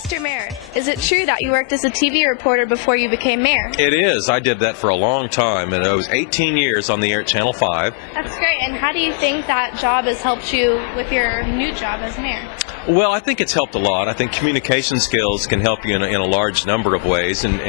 Mr. Mayor, is it true that you worked as a TV reporter before you became mayor? It is. I did that for a long time, and it was 18 years on the air at Channel 5. That's great. And how do you think that job has helped you with your new job as mayor? Well, I think it's helped a lot. I think communication skills can help you in a large number of ways, and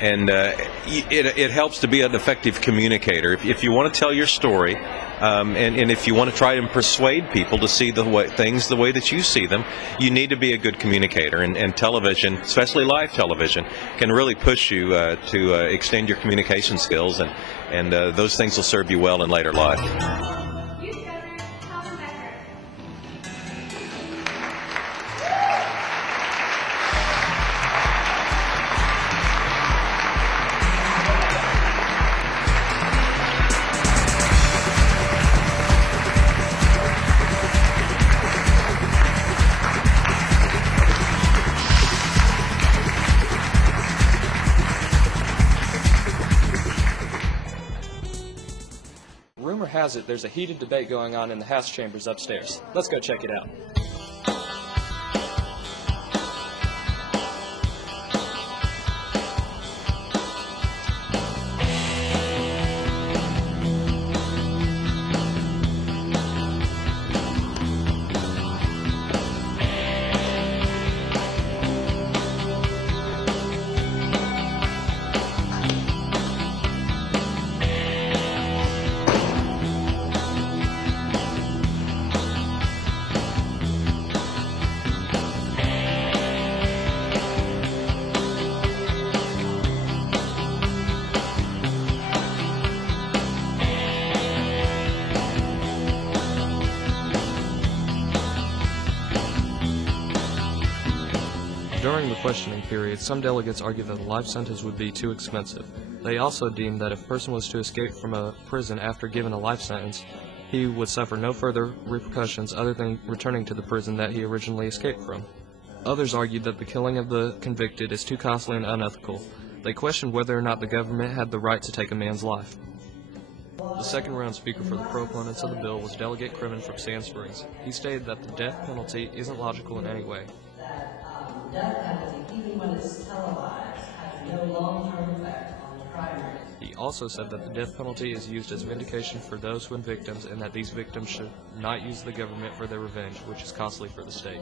it helps to be an effective communicator. If you want to tell your story, and if you want to try and persuade people to see things the way that you see them, you need to be a good communicator. And television, especially live television, can really push you to extend your communication skills, and those things will serve you well in later life. Rumor has it there's a heated debate going on in the House chambers upstairs. Let's go check it out. During the questioning period, some delegates argued that a life sentence would be too expensive. They also deemed that if a person was to escape from a prison after given a life sentence, he would suffer no further repercussions other than returning to the prison that he originally escaped from. Others argued that the killing of the convicted is too costly and unethical. They questioned whether or not the government had the right to take a man's life. The second round speaker for the proponents of the bill was Delegate Crimmon from Sand Springs. He stated that the death penalty isn't logical in any way. Death penalty, even when it's televised, has no long-term effect on the crime rate. He also said that the death penalty is used as vindication for those who are victims, and that these victims should not use the government for their revenge, which is costly for the state.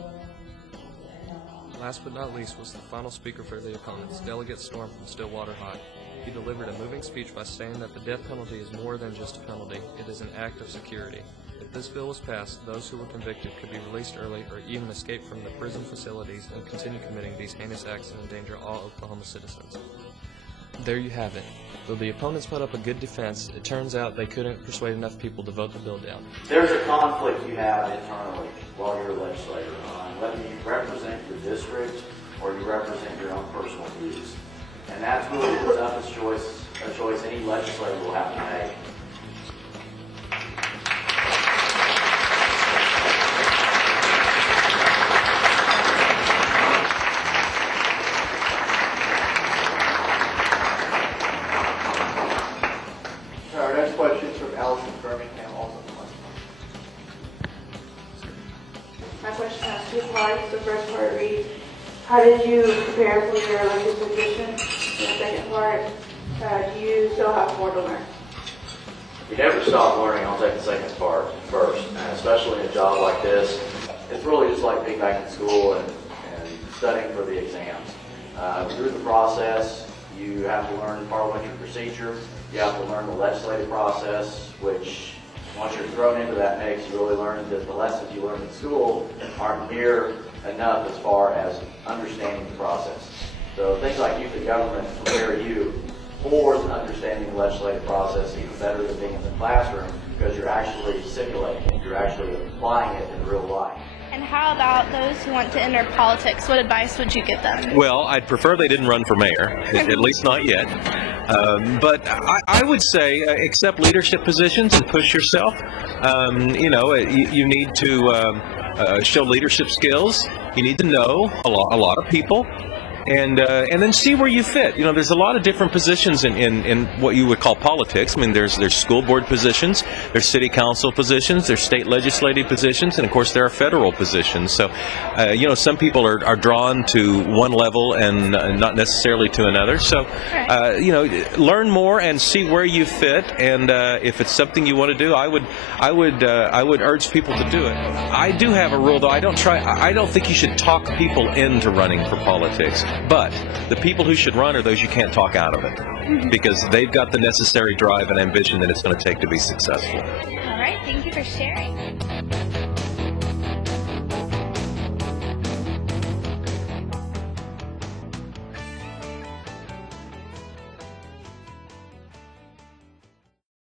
Last but not least was the final speaker for the opponents, Delegate Storm from Stillwater High. He delivered a moving speech by saying that the death penalty is more than just a penalty, it is an act of security. If this bill was passed, those who were convicted could be released early or even escape from the prison facilities and continue committing these heinous acts and endanger all Oklahoma citizens. There you have it. Though the opponents put up a good defense, it turns out they couldn't persuade enough people to vote the bill down. There's a conflict you have internally while you're a legislator on whether you represent your district or you represent your own personal views. And that's really the toughest choice any legislator will have to make. My question has two parts. The first part reads, how did you prepare for your elected position? And the second part, do you still have more to learn? You never stop learning. I'll take the second part first, and especially in a job like this. It's really just like being back in school and studying for the exams. Through the process, you have to learn parliamentary procedure. You have to learn the legislative process, which once you're thrown into that mix, you really learn that the lessons you learn in school aren't near enough as far as understanding the process. So things like youth and government prepare you for understanding the legislative process even better than being in the classroom, because you're actually simulating it, you're actually applying it in real life. And how about those who want to enter politics? What advice would you give them? Well, I'd prefer they didn't run for mayor, at least not yet. But I would say accept leadership positions and push yourself. You need to show leadership skills. You need to know a lot of people. and then see where you fit. You know, there's a lot of different positions in what you would call politics. I mean, there's school board positions, there's city council positions, there's state legislative positions, and of course there are federal positions. So, you know, some people are drawn to one level and not necessarily to another. So, you know, learn more and see where you fit. And if it's something you want to do, I would urge people to do it. I do have a rule, though. I don't think you should talk people into running for politics. But the people who should run are those you can't talk out of it, because they've got the necessary drive and ambition that it's going to take to be successful. All right, thank you for sharing.